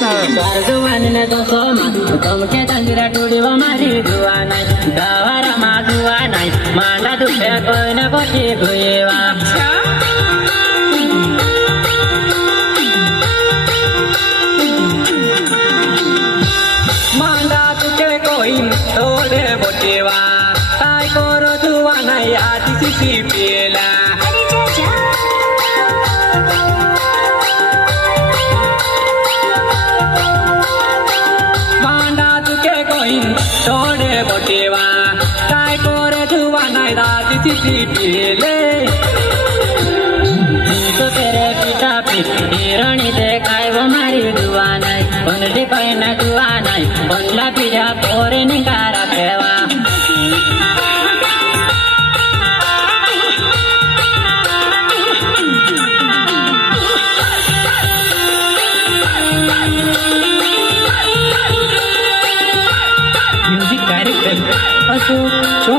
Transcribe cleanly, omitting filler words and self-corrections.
जुवान ने तो सोमा तुम के तंदिरा टूड़ी वो मारी जुआ नहीं दावारा मा जुआ नहीं मांडा दुखे कोई न कोशी गुएवा मांडा दुखे कोई तोड़े बोटेवा ताई कोरो जुआ नहीं आती किसी पीला तोड़े बोटेवा काय कोरे जुआ नहीं दादी किसी पीले तो तेरे पिता हिरणी देखाय वो मारी जुआ नहीं बनली पैन जुआ नहीं बनला पीजा पोरे निकारा पेवा Asu